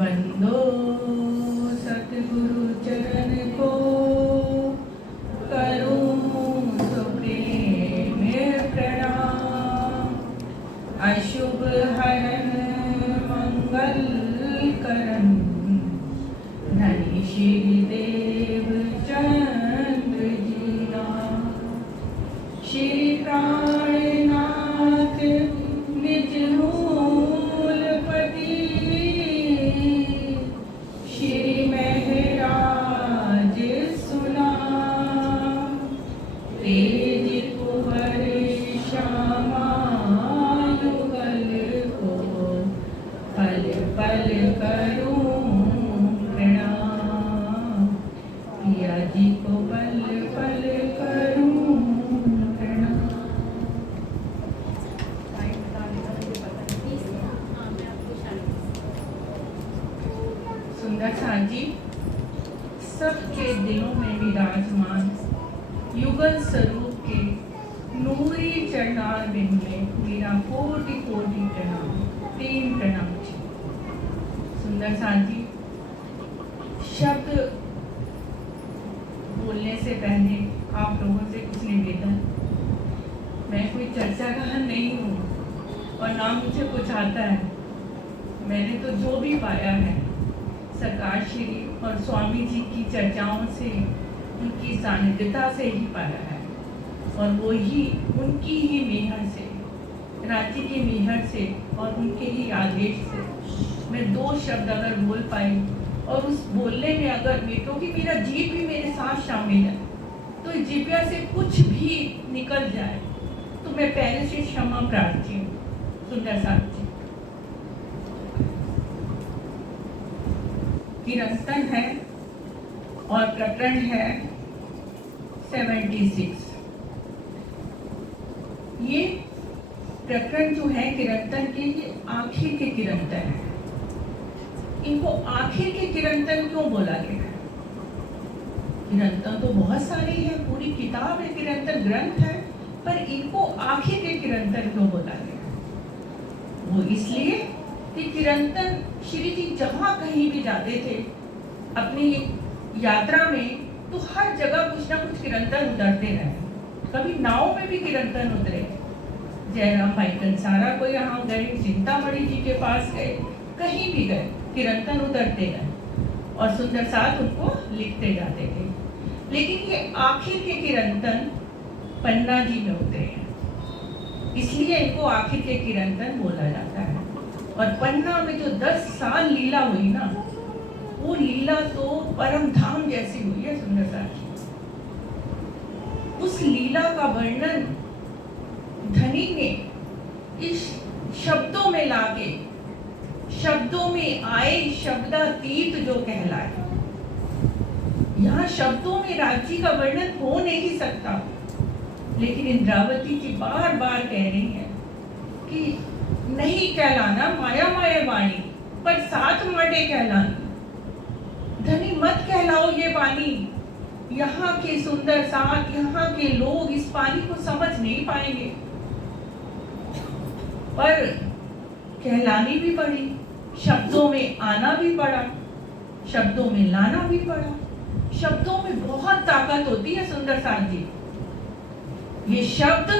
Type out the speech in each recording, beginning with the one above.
बंदो सतगुरु चरण को करूं तो प्रेम प्रणाम। अशुभ हरण मंगल करण धनी श्री देव चंद्र जी नाम। श्री प्राणनाथ निज मूलपति श्री महराज सुना। तेज कुंवर श्यामा युगल को पल पल करूं प्रणाम। पिया जी को पल पल करूं प्रणाम। सुंदर साथ जी सबके दिलों में विराजमान युगल स्वरूप के नूरी चरणार बिंद में मेरा कोटि कोटि प्रणाम, प्रेम प्रणाम जी। सुंदर साथ जी शब्द बोलने से पहले आप लोगों से कुछ निवेदन। मैं कोई चर्चा का नहीं हूँ और ना मुझे कुछ आता है। मैंने तो जो भी पाया है सरकार श्री और स्वामी जी की चर्चाओं से, उनकी सानिध्यता से ही पाया है और वो ही उनकी ही मेहर से, राज्य की मेहर से और उनके ही आदेश से मैं दो शब्द अगर बोल पाई और उस बोलने में अगर क्योंकि मेरा जीव भी मेरे साथ शामिल है तो जीव्या से कुछ भी निकल जाए तो मैं पहले से क्षमा प्रार्थी हूँ। सुंदर साथ जी कीर्तन है और प्रकरण है 76। ये प्रकरण जो है कीर्तन के, ये आखिर के कीर्तन है। इनको आखिर के कीर्तन क्यों बोला गया है? कीर्तन तो बहुत सारे हैं, पूरी किताब है, कीर्तन ग्रंथ है, पर इनको आखिर के कीर्तन क्यों बोला गया? वो इसलिए कि कीर्तन श्री जी जहाँ कहीं भी जाते थे अपनी यात्रा में तो हर जगह कुछ ना कुछ कीर्तन उतरते रहे। कभी नाव में भी कीर्तन उतरे, जयराम भाई कंसारा को यहाँ गए, चिंतामणि जी के पास गए, कहीं भी गए कीर्तन उतरते रहे और सुंदर साथ उनको लिखते जाते थे। लेकिन ये आखिर के कीर्तन पन्ना जी में उतरे हैं, इसलिए इनको आखिर के कीर्तन बोला जाता है। और पन्ना में जो 10 साल लीला हुई ना, वो लीला तो परम धाम जैसी हुई है। सुंदर साथ उस लीला का वर्णन धनी ने इस शब्दों में लाके, शब्दों में आए शब्दातीत जो कहलाए। यहाँ शब्दों में राज्य का वर्णन हो नहीं सकता, लेकिन इंद्रावती जी बार बार कह रही हैं कि नहीं कहलाना माया माया वाणी, पर साथ मटे कहलाना। धनी मत कहलाओ ये पानी। यहाँ के सुंदर साथ, यहाँ के लोग इस पानी को समझ नहीं पाएंगे, पर कहलानी भी पड़ी, शब्दों में आना भी पड़ा, शब्दों में लाना भी पड़ा। शब्दों में बहुत ताकत होती है सुंदर साथ जी। ये शब्द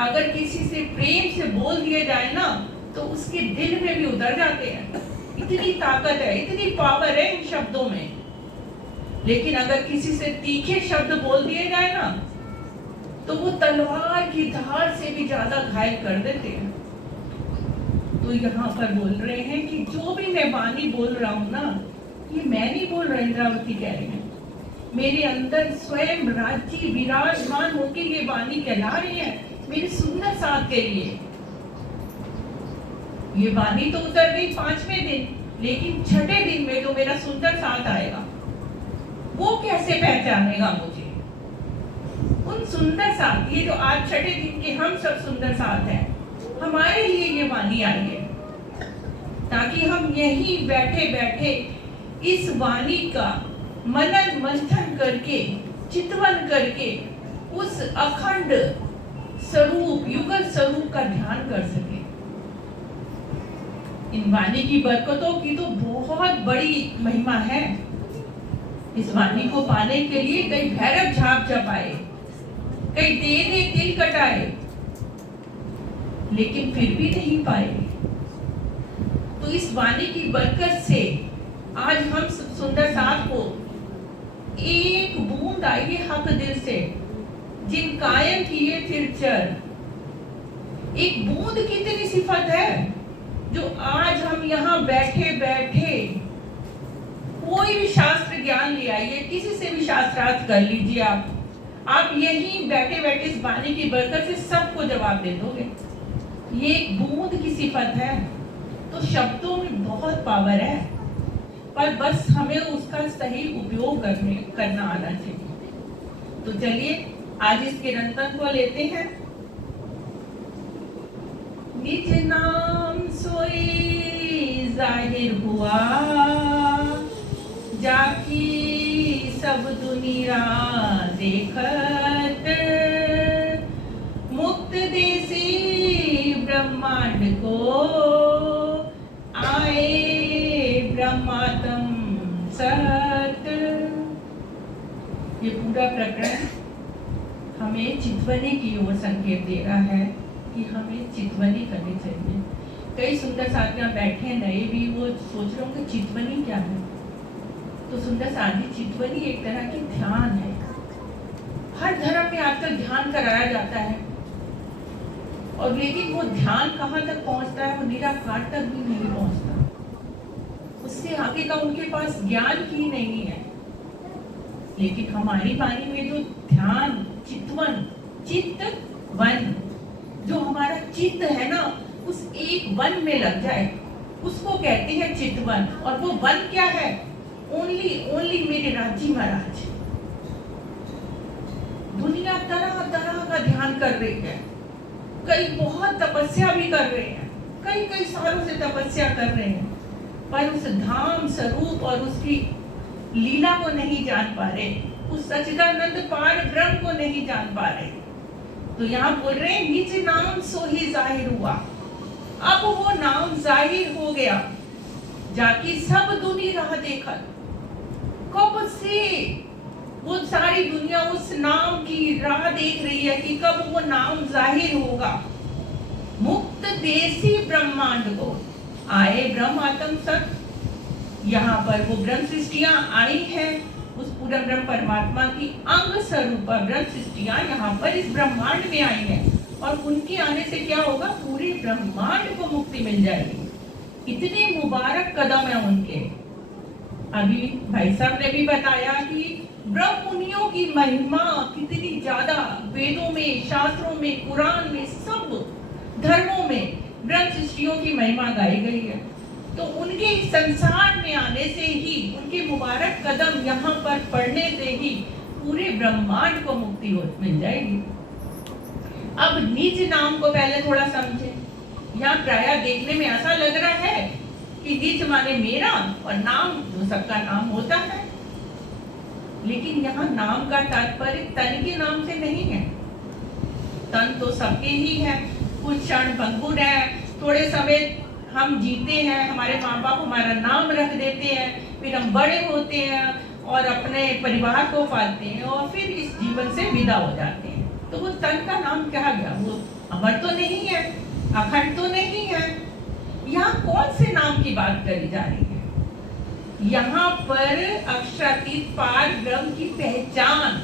अगर किसी से प्रेम से बोल दिए जाए ना तो उसके दिल में भी उतर जाते हैं। इतनी ताकत है, इतनी पावर है इन शब्दों में। लेकिन अगर किसी से तीखे शब्द बोल दिए जाए ना तो वो तलवार की धार से भी ज्यादा घायल कर देते हैं। तो यहाँ पर बोल रहे हैं कि जो भी मैं वाणी बोल रहा हूँ ना, ये मैं नहीं बोल रहा, इंद्रावती कह रही है, मेरे अंदर स्वयं राज्य विराजमान होके ये वाणी कहला रही है मेरे सुंदर साथ के लिए। ये वाणी तो उतर गई 5वें दिन, लेकिन 6ठे दिन में जो मेरा सुंदर साथ आएगा वो कैसे पहचानेगा मुझे? उन सुंदर साथ, ये जो आज 6ठे दिन के हम सब सुंदर साथ हैं, हमारे लिए ये वाणी आई है ताकि हम यहीं बैठे बैठे इस वाणी का मनन मंथन करके, चितवन करके उस अखंड स्वरूप, युगल स्वरूप का ध्यान कर सके। इन वाणी की बरकतों की तो बहुत बड़ी महिमा है। इस वाणी को पाने के लिए कई भैरव झाप जपाए, कई तेरे तिल कटाए, लेकिन फिर भी नहीं पाए। तो इस वाणी की बरकत से आज हम सुंदर साथ को एक बूंद आई हक दिल से, जिन कायम किए फिर चर। एक बूंद की इतनी सिफत है जो आज हम यहाँ बैठे बैठे कोई भी शास्त्र ज्ञान ले आइए, किसी से भी शास्त्रार्थ कर लीजिए, आप यहीं बैठे बैठे इस वाणी की बरकत से सबको जवाब दे दोगे। ये एक बूंद की सिफत है। तो शब्दों में बहुत पावर है, पर बस हमें उसका सही उपयोग करना आना चाहिए। तो चलिए आज इस किरंतन को लेते हैं। निज नाम सोई जाहिर हुआ, जाकी सब दुनिया देखत। मुक्त देसी ब्रह्मांड को आए ब्रह्मात्म सत। ये पूरा प्रकरण हमें चितवनी की ओर संकेत दे रहा है कि हमें चितवनी करनी चाहिए। कई सुंदर साथियां बैठे नए भी, वो सोच रहे होंगे चितवनी क्या है। तो सुंदर साथी, चितवनी एक तरह की ध्यान है। हर धर्म में आजकल ध्यान कराया जाता है, और लेकिन वो ध्यान कहाँ तक पहुंचता है, वो निराकार तक भी नहीं पहुंचता। उससे आगे का उनके पास ज्ञान ही नहीं है। लेकिन हमारी वाणी में जो ध्यान, चितवन, चित्तवन, जो हमारा चित्त है ना, उस एक वन में लग जाए, उसको कहते हैं चितवन। और वो वन क्या है? ओनली मेरे राज्य महाराज। दुनिया तरह तरह का ध्यान कर रही है, कई बहुत तपस्या भी कर रहे हैं, कई सालों से तपस्या कर रहे हैं, पर उस धाम स्वरूप और उसकी लीला को नहीं जान पा रहे, उस सच्चिदानंद पार ब्रह्म को नहीं जान पा रहे। तो यहाँ बोल रहे हैं निज नाम सो ही जाहिर हुआ। अब वो नाम जाहिर हो गया, जाकी सब दुनिया राह देखत। कब से वो सारी दुनिया उस नाम की राह देख रही है कि कब वो नाम जाहिर होगा। मुक्त देसी ब्रह्मांड को आए ब्रह्म आत्म सत। यहाँ पर वो ब्रह्म सृष्टियां आई हैं, उस पूरा ब्रह्म परमात्मा की अंग स्वरूप ब्रह्म सृष्टियां यहाँ पर इस ब्रह्मांड में आई हैं, और उनके आने से क्या होगा? पूरे ब्रह्मांड को मुक्ति मिल जाएगी। इतने मुबारक कदम है उनके। अभी भाई साहब ने भी बताया कि ब्रह्म मुनियों की महिमा कितनी ज्यादा, वेदों में, शास्त्रों में, कुरान में, सब धर्मों में ब्रह्म सृष्टियों की महिमा गाई गई है। तो उनके संसार में आने से ही, उनके मुबारक कदम यहाँ पर पड़ने से ही पूरे ब्रह्मांड को मुक्ति मिल जाएगी। अब निज नाम को पहले थोड़ा समझे। यहाँ प्रायः देखने में ऐसा लग रहा है कि निज माने मेरा, और नाम जो सबका नाम होता है। लेकिन यहाँ नाम का तात्पर्य तन के नाम से नहीं है। तन तो सबके ही है, कुछ क्षण भंगुर है, थोड़े समय हम जीते हैं, हमारे माँ बाप हमारा नाम रख देते हैं, फिर हम बड़े होते हैं और अपने परिवार को पालते हैं, और फिर इस जीवन से विदा हो जाते हैं। तो वो तन का नाम कहा गया, वो अमर तो नहीं है, अखंड तो नहीं है। यहाँ कौन से नाम की बात करी जा रही है? यहाँ पर अक्षरातीत पार ब्रह्म की पहचान,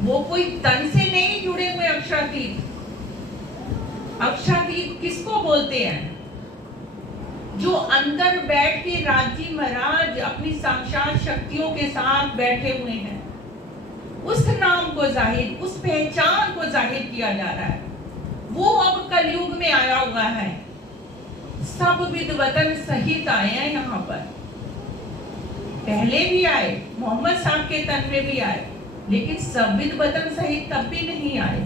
वो कोई तन से नहीं जुड़े हुए अक्षरातीत। अक्षरातीत किसको बोलते हैं? जो अंदर बैठ के राज्य महाराज अपनी साक्षात शक्तियों के साथ बैठे हुए हैं, उस नाम को जाहिर, उस पहचान को जाहिर किया जा रहा है। वो अब कलयुग में आया हुआ है। सब विद्वतन सहित आए हैं यहाँ पर। पहले भी आए, मोहम्मद साहब के तन में भी आए, लेकिन सब विद्वतन सहित तब भी नहीं आए,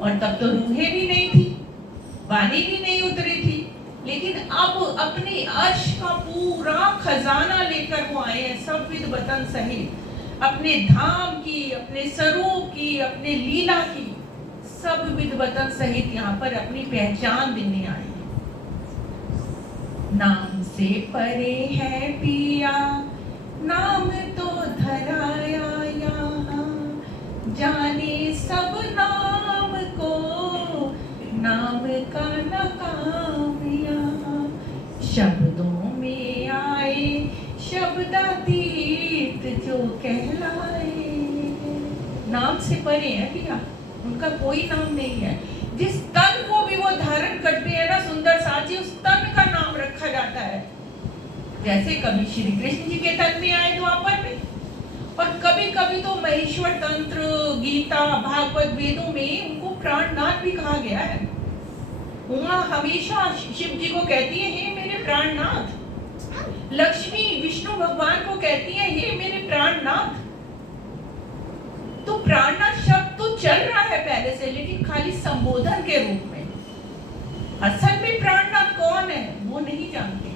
और तब तो रूहें भी नहीं थी, वाणी भी नहीं उतरी थी। लेकिन अब अपने अर्श का पूरा खजाना लेकर वो आए हैं, सब विद्वतन सहित, अपने धाम की, अपने स्वरूप की, अपने लीला की, सब विद्वतन सहित यहाँ पर अपनी पहचान देने आए हैं। नाम से परे है पिया, नाम तो धराया यहाँ, जाने सब नाम को, नाम का न काम यहाँ। शब्दों में आए शब्दातीत जो कहलाए। नाम से परे है पिया, उनका कोई नाम नहीं है। जिस तन को भी वो धारण करते हैं ना सुंदर साजी, उस तन का नाम रखा जाता है। जैसे कभी श्री कृष्ण जी के तन में आए द्वापर में, और कभी कभी तो महेश्वर तंत्र, गीता, भागवत, वेदों में उनको प्राणनाथ भी कहा गया है। उमा हमेशा शिव जी को कहती है, हे मेरे प्राणनाथ। लक्ष्मी विष्णु भगवान को कहती है, हे मेरे प्राणनाथ। तो प्राणनाथ शब्द तो चल रहा है पहले से, लेकिन खाली संबोधन के रूप में। असल में प्राणनाथ कौन है वो नहीं जानते।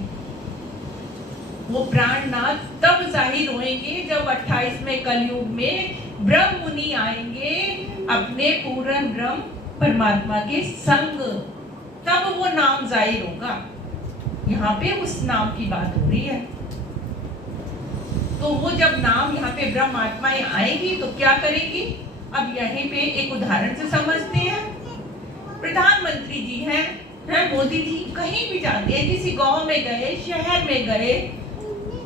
वो प्राणनाथ तब जाहिर होंगे जब 28वें कलयुग में ब्रह्म मुनि आएंगे अपने पूर्ण ब्रह्म परमात्मा के संग, तब वो नाम जाहिर होगा। यहाँ पे उस नाम की बात हो रही है। तो वो जब नाम यहाँ पे ब्रह्म आत्माएं आएगी तो क्या करेंगी, अब यहीं पे एक उदाहरण से समझते हैं। प्रधानमंत्री जी हैं मोदी जी, कहीं भी जाते हैं, किसी गांव में गए, शहर में गए,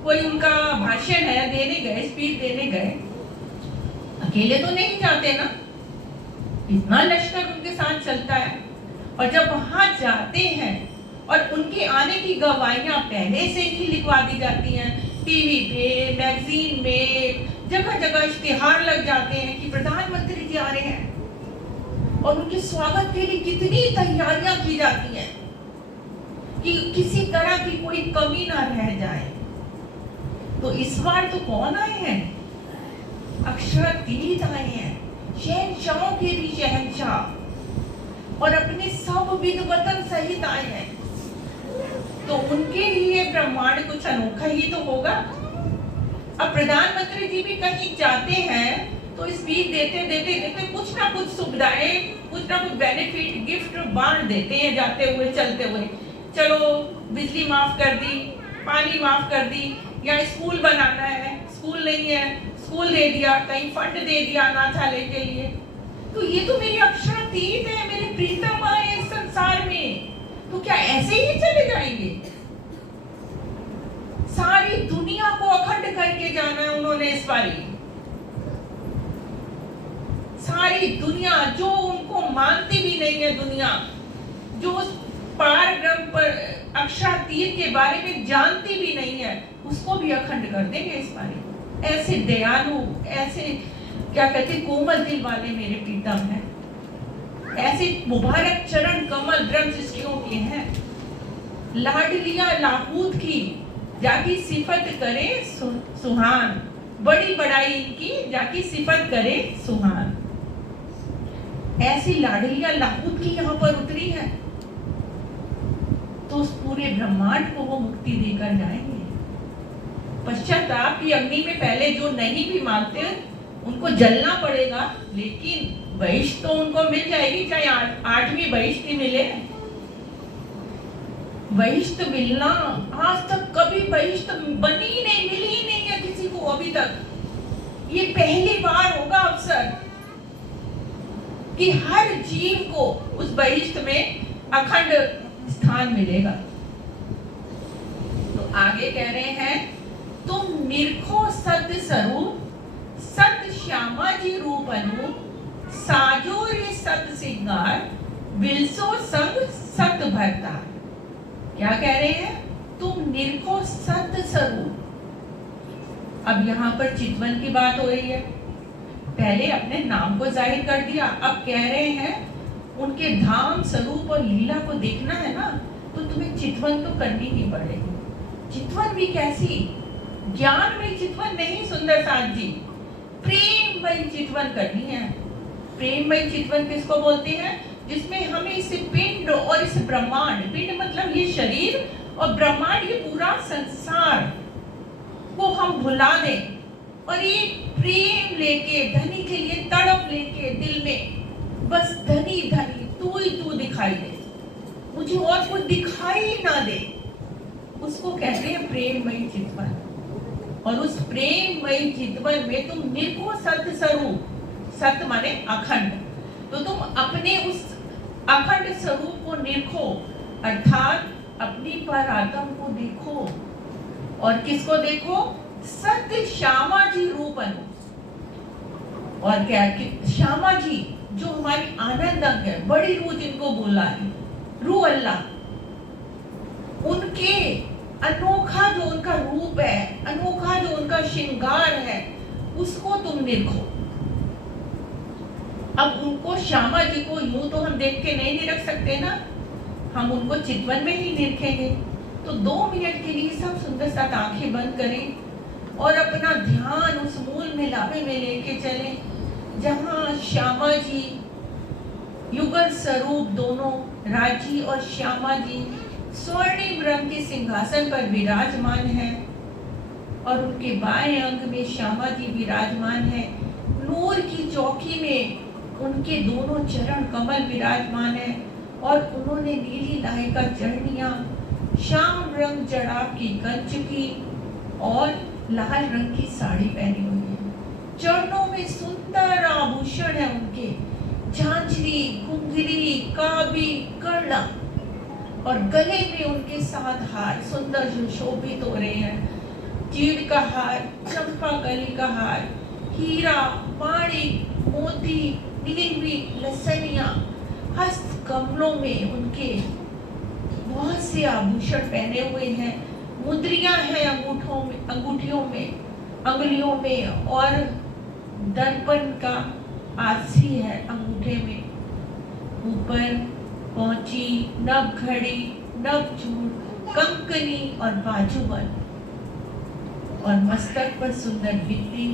कोई उनका भाषण है देने गए, स्पीच देने गए, अकेले तो नहीं जाते ना, इतना लश्कर उनके साथ चलता है। और जब वहां जाते हैं और उनके आने की गवाहियां पहले से ही लिखवा दी जाती हैं, टीवी पे, मैगजीन में, जगह जगह इश्तिहार लग जाते हैं कि प्रधानमंत्री जी आ रहे हैं, और उनके स्वागत के लिए कितनी तैयारियां की जाती हैं कि किसी तरह की कोई कमी ना रह जाए। तो इस बार तो कौन आए हैं, अक्षरातीत आए हैं, शहंशाहों के भी शहंशाह, और अपने सब विद्वतन सहित आए हैं। तो उनके लिए ब्रह्मांड कुछ अनोखा ही तो होगा। अब प्रधानमंत्री जी भी कहीं जाते हैं तो स्पीच देते देते देते कुछ ना कुछ सुविधाएं, कुछ ना कुछ बेनिफिट, गिफ्ट बांट देते हैं जाते हुए चलते हुए। चलो बिजली माफ कर दी, पानी माफ कर दी, या स्कूल बनाना है, स्कूल नहीं है, स्कूल दे दिया, कहीं फंड दे दिया अनाथालय के लिए। तो ये तो मेरी अक्षरातीत है, मेरे प्रीतम आए इस संसार में, तो क्या ऐसे ही चले जाएंगे? सारी दुनिया को अखंड करके जाना है उन्होंने इस बारी। सारी दुनिया जो उनको मानती भी नहीं है, दुनिया जो पार ब्रह्म पर अक्षरातीत के बारे में जानती भी नहीं है, उसको भी अखंड कर देंगे इस बारी। ऐसे दयालु, ऐसे क्या कहते कोमल दिल वाले मेरे प्रीतम हैं, ऐसे मुबारक चरण कमल ब्रह्म सृष्टियों के हैं। लाडलिया लाहूत की जाकी सिफत करे सुहान, बड़ी बड़ाई इनकी जाकी सिफत करे सुहान। ऐसी लाडलिया लाहूत की यहाँ पर उतरी है, तो उस पूरे ब्रह्मांड को वो मुक्ति देकर जाएंगे। पश्चाताप की अग्नि में पहले जो नहीं भी मानते उनको जलना पड़ेगा, लेकिन बहिष्ठ तो उनको मिल जाएगी, चाहे 8वीं बहिष्ठ ही मिले। बहिष्ठ मिलना, आज तक कभी बहिष्ठ बनी ही नहीं, मिली ही नहीं है किसी को अभी तक। ये पहली बार होगा अवसर कि हर जीव को उस बहिष्ठ में अखंड स्थान मिलेगा। तो आगे कह रहे हैं, तुम निरखो सत्य स्वरूप, सत्य श्यामा जी रूप अनूप, साजो रे सत्य सिंगार, बिलसो संग सत्य भरता। क्या कह रहे हैं, तुम निरखो सत्य स्वरूप। अब यहाँ पर चितवन की बात हो रही है। पहले अपने नाम को जाहिर कर दिया, अब कह रहे हैं उनके धाम स्वरूप और लीला को देखना है ना, तो तुम्हें चितवन तो करनी ही पड़ेगी। चितवन भी कैसी, ज्ञान में चितवन नहीं सुंदर साथ जी, प्रेममय चितवन करनी है। प्रेममय चितवन किसको बोलते हैं, जिसमें हमें इस पिंड और इस ब्रह्मांड, पिंड मतलब ये शरीर और ब्रह्मांड ये पूरा संसार को हम भुला दें, और एक प्रेम लेके, धनी के लिए तड़प लेके दिल में, बस धनी धनी तू ही तू दिखाई दे, मुझे और कुछ दिखाई ना दे। उसको कहते हैं प्रेममयी चितवन। और उस प्रेममयी चितवन में तुम निरखो सत्य स्वरूप, सत्य माने अखंड, तो तुम अपने उस अखंड स्वरूप को निरखो, अर्थात अपनी पर आत्म को देखो। और किसको देखो? सत्य श्यामा जी रूप अनु। और क्या कि श्यामा जी जो हमारी आनंद अंग है, बड़ी रूह जिनको बोला है, रूह अल्लाह, उनके अनोखा जो उनका रूप है, अनोखा जो उनका श्रृंगार है, उसको तुम देखो। अब उनको श्यामा जी को यूं तो हम देख के नहीं रख सकते ना, हम उनको चितवन में ही निरखेंगे। तो 2 मिनट के लिए सब सुंदर साथ आंखें बंद करें और अपना ध्यान उस मूल मिलावे में लेके चलें, जहां श्यामा जी युगल स्वरूप दोनों राजी और श्यामा जी स्वर्णिम रंग के सिंहासन पर विराजमान है और उनके बाएं अंग में श्यामा जी विराजमान है। नूर की चौकी में उनके दोनों चरण कमल विराजमान है और उन्होंने नीली लाही का चरणिया, श्याम रंग जड़ाब की कंच की और लाल रंग की साड़ी पहनी हुई है। चरणों में सुंदर आभूषण है उनके, झांझरी, घुंघरी, काबी, करला, और गले में उनके 7 हार सुंदर सुशोभित हो रहे हैं। चीड़ का हार, चंपा कली का हार, हीरा, माणिक, मोती, नीलवी, लसनिया, हस्त कमलों में उनके बहुत से आभूषण पहने हुए हैं। मुद्रियां हैं अंगूठियों में, अंगुलियों में, और दर्पण का आरसी है अंगूठे में। ऊपर पहुंची नव घड़ी, नव चूड़, कंकनी और बाजूबंद, और मस्तक पर सुंदर बिंदी,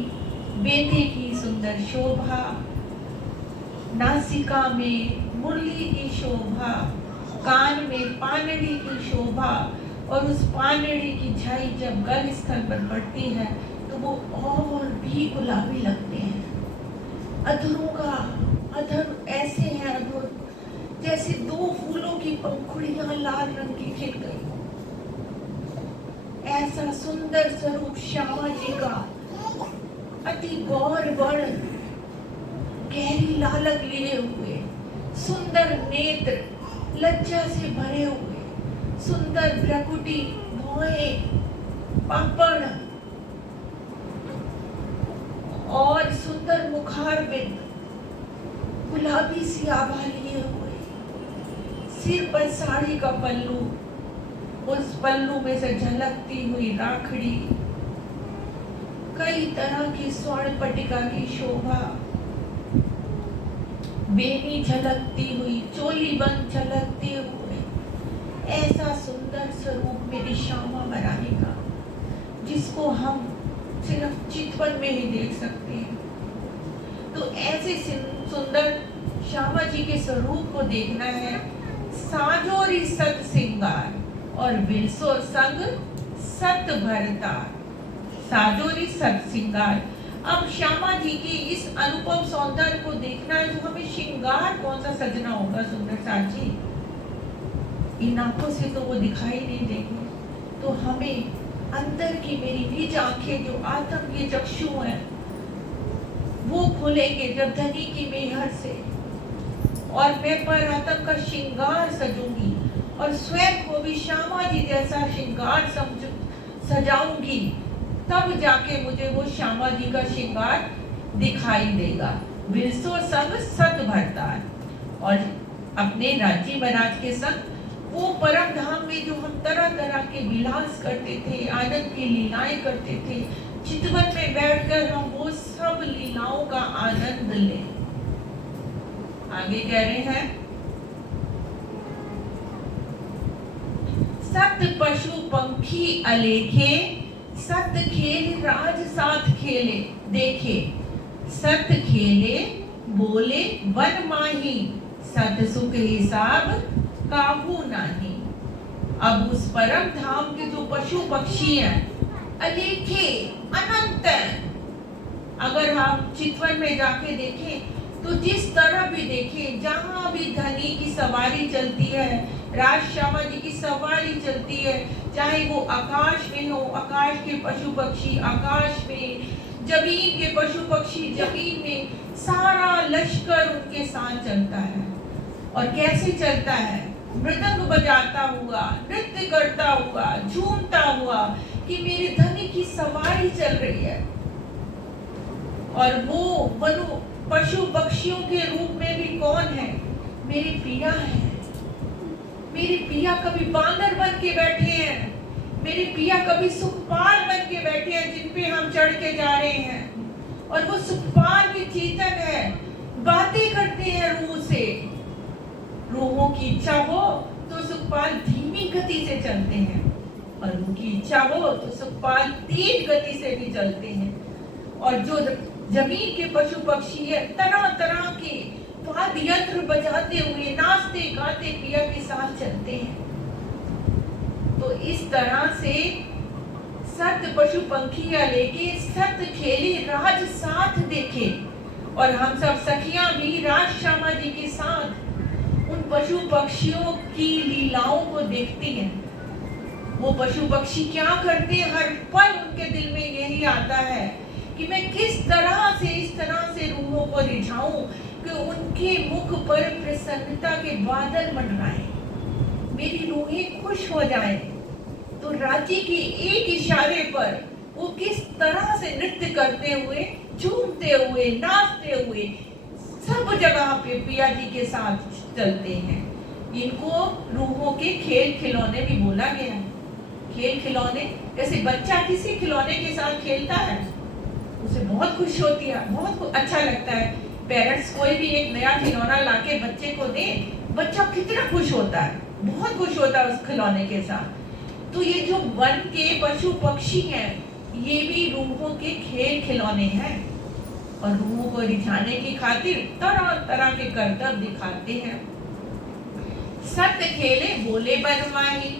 बेंदे की सुंदर शोभा, नासिका में मुरली की शोभा, कान में पानड़ी की शोभा, और उस पानड़ी की झाई जब गल स्थल पर पड़ती है तो वो और भी गुलाबी लगते हैं। अधरों का अधर ऐसे हैं अधर जैसे 2 फूलों की पंखुड़ियां लाल रंग की खिल गई। ऐसा सुंदर स्वरूप श्यामा जी का, अति गौर वर्ण, गहरी लालक लिए हुए, सुंदर नेत्र, लज्जा से भरे हुए, सुंदर भ्रकुटी, भौहें, पापड़ और सुंदर मुखारबिंद, गुलाबी सी आभा लिए हुए, सिर पर साड़ी का पल्लू, उस पल्लू में से झलकती हुई राखड़ी, कई तरह की स्वर्ण पट्टिका की शोभा, बेनी झलकती हुई, चोली बंद झलकती हुई, ऐसा सुंदर स्वरूप मेरी श्यामा महारानी का, जिसको हम सिर्फ चितवन में ही देख सकते हैं। तो ऐसे सुंदर श्यामा जी के स्वरूप को देखना है। साजोरी सत सिंगार और बिरसो संग सत भरता। साजोरी सत सिंगार। अब श्यामा जी की इस अनुपम सौंदर्य को देखना है तो हमें श्रृंगार कौन सा सजना होगा सुंदर साजी। इन आंखों से तो वो दिखाई नहीं देंगे, तो हमें अंदर की मेरी निज आंखें जो आत्म के चक्षु हैं वो खुलेंगे जब धनी की मेहर से, और मैं पर आत्म का श्रृंगार सजूंगी और स्वयं को भी श्यामा जी जैसा श्रृंगार सजाऊंगी, तब जाके मुझे वो श्यामा जी का श्रृंगार दिखाई देगा। बिरसो संग सत भरतार। और अपने राज्य महाराज के संग वो परम धाम में जो हम तरह तरह के विलास करते थे, आनंद की लीलाएं करते थे, चितवन में बैठकर हम वो सब लीलाओं का आनंद लें। आगे कह रहे हैं, सत पशु पंखी अलेखे, सत खेल राज साथ खेले देखे, सत खेले बोले वन माही, सत सुख हिसाब काबू नहीं। अब उस परम धाम के जो पशु पक्षी हैं अलेखे अनंत हैं। अगर हम चितवन में जाके देखें तो जिस तरह भी देखें, जहां भी धनी की सवारी चलती है राज श्यामा जी की सवारी चलती है, चाहे वो आकाश में हो, आकाश के पशु पक्षी आकाश में, जमीन के पशु पक्षी जमीन में, सारा लश्कर उनके साथ चलता है। और कैसे चलता है? मृदंग बजाता हुआ, नृत्य करता हुआ, झूमता हुआ कि मेरे धनी की सवारी चल रही है। और वो वनु पशु पक्षियों के रूप में भी कौन है? मेरे पिया है। मेरे पिया कभी बांदर बन के बैठे हैं, मेरे पिया कभी सुखपाल बन के बैठे हैं जिन पे हम चढ़ के जा रहे हैं। और वो सुखपाल भी चेतन है, बातें करते हैं रूह से। रूहों की इच्छा हो तो सुखपाल धीमी गति से चलते हैं, और रूह की इच्छा हो तो सुखपाल तेज गति से भी चलते हैं। और जो जमीन के पशु पक्षी है, तरह तरह के वाद्य यंत्र बजाते हुए, नाचते गाते पिया के साथ चलते हैं। तो इस तरह से सत पशु पंखिया लेके सत खेले राज साथ देखे। और हम सब सखियां भी राज श्यामा जी के साथ उन पशु पक्षियों की लीलाओं को देखती हैं। वो पशु पक्षी क्या करते हैं, हर पल उनके दिल में यही आता है कि मैं किस तरह से इस तरह से रूहों को रिझाऊं कि उनके मुख पर प्रसन्नता के बादल मंडराएं, मेरी रूहें खुश हो जाएं। तो राज्य के एक इशारे पर वो किस तरह से नृत्य करते हुए, झूमते हुए, नाचते हुए सब जगह पे पिया जी के साथ चलते हैं। इनको रूहों के खेल खिलौने भी बोला गया है। खेल खिलौने, जैसे बच्चा किसी खिलौने के साथ खेलता है, उसे बहुत खुश होती है, बहुत अच्छा लगता है। पेरेंट्स कोई भी एक नया खिलौना लाके बच्चे को दे, बच्चा कितना खुश होता है, बहुत खुश होता है उस खिलौने के साथ। तो ये जो वन के पशु पक्षी हैं, ये भी रूहों के खेल खिलौने हैं, और रूहों को रिझाने की खातिर तरह तरह के करतब दिखाते हैं। सत्य खेले बोले बनवाही,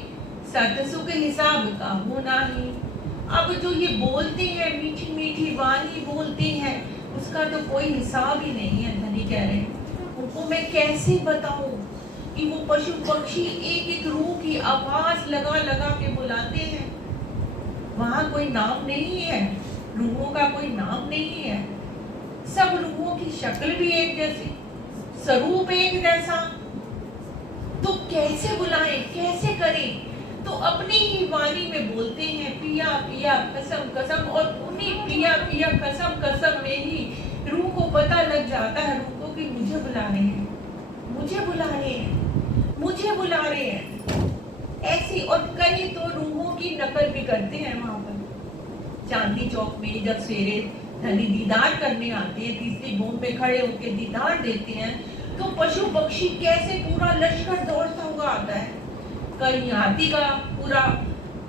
सत्य सुख हिसाब काहू नाही। अब जो ये बोलते हैं, मीठी मीठी वाणी बोलते हैं, उसका तो कोई हिसाब ही नहीं है। धनी कह रहे हैं, उनको मैं कैसे बताऊं कि वो पशु पक्षी एक एक रूह की आवाज लगा लगा के बुलाते हैं। वहां कोई नाम नहीं है, रूहों का कोई नाम नहीं है। सब रूहों की शक्ल भी एक जैसी, स्वरूप एक जैसा। तो कैसे बुलाएं, कैसे करें? तो अपनी ही वाणी में बोलते हैं, पिया पिया कसम कसम। और उन्हीं पिया पिया कसम कसम में ही रूह को पता लग जाता है, रूह को, कि मुझे बुला रहे हैं, मुझे बुला रहे हैं, मुझे बुला रहे हैं। ऐसी और कई तो रूहों की नकल भी करते हैं। वहां पर चांदनी चौक में जब सवेरे धनी दीदार करने आते हैं, तीसरी बूम पे खड़े होकर दीदार देते हैं, तो पशु पक्षी कैसे पूरा लश्कर दौड़ता हुआ आता है। कई हाथी का पूरा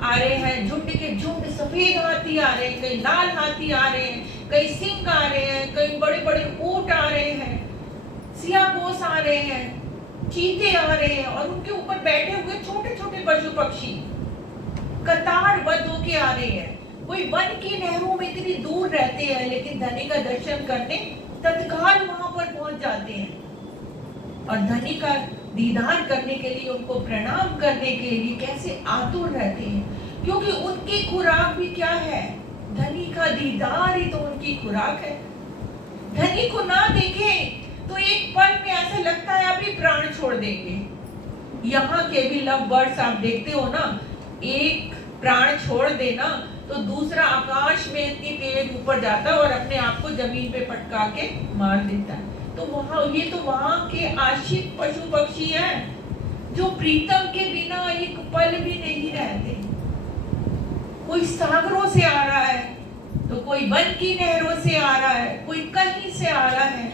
आ रहे हैं, झुंड के झुंड सफेद हाथी आ रहे हैं, कई लाल हाथी आ रहे हैं, कई सिंह आ रहे हैं, कई बड़े बड़े ऊंट आ रहे हैं, सियागोस आ रहे हैं, चीते आ रहे हैं, और उनके ऊपर बैठे हुए छोटे छोटे पशु पक्षी कतारबद्ध होके आ रहे हैं। कोई वन की नहरों में इतनी दूर रहते हैं, लेकिन धनी का दर्शन करने तत्काल वहां पर पहुंच जाते हैं, और धनी का दीदार करने के लिए, उनको प्रणाम करने के लिए कैसे आतुर रहते हैं। क्योंकि उनकी खुराक भी क्या है? धनी का दीदार ही तो उनकी खुराक है। धनी को ना देखें तो एक पल में ऐसा लगता है अभी प्राण छोड़ देंगे। यहाँ के भी लव बर्ड्स आप देखते हो ना, एक प्राण छोड़ देना तो दूसरा आकाश में इतनी तेज ऊपर जाता है और अपने आप को जमीन पे पटका के मार देता है। तो वहाँ, ये तो वहाँ के आशिक पशु पक्षी हैं जो प्रीतम के बिना एक पल भी नहीं रहते। कोई सागरों से आ रहा है, तो कोई वन की नहरों से आ रहा है, कोई कहीं से आ रहा है,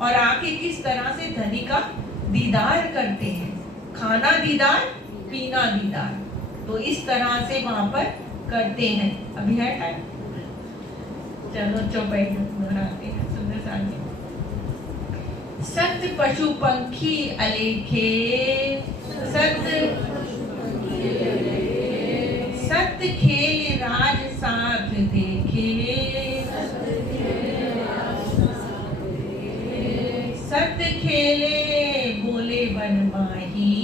और आके किस तरह से धनी का दीदार करते हैं। खाना दीदार, पीना दीदार, तो इस तरह से वहां पर करते हैं। अभी है टाइम, चलो चौपाई दोहराते हैं सुंदर सानी। सत्य पशु पंखी अलेखे, सत्य खेल राज साथ देखे, सत्य खेले बोले बनवाही,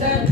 सर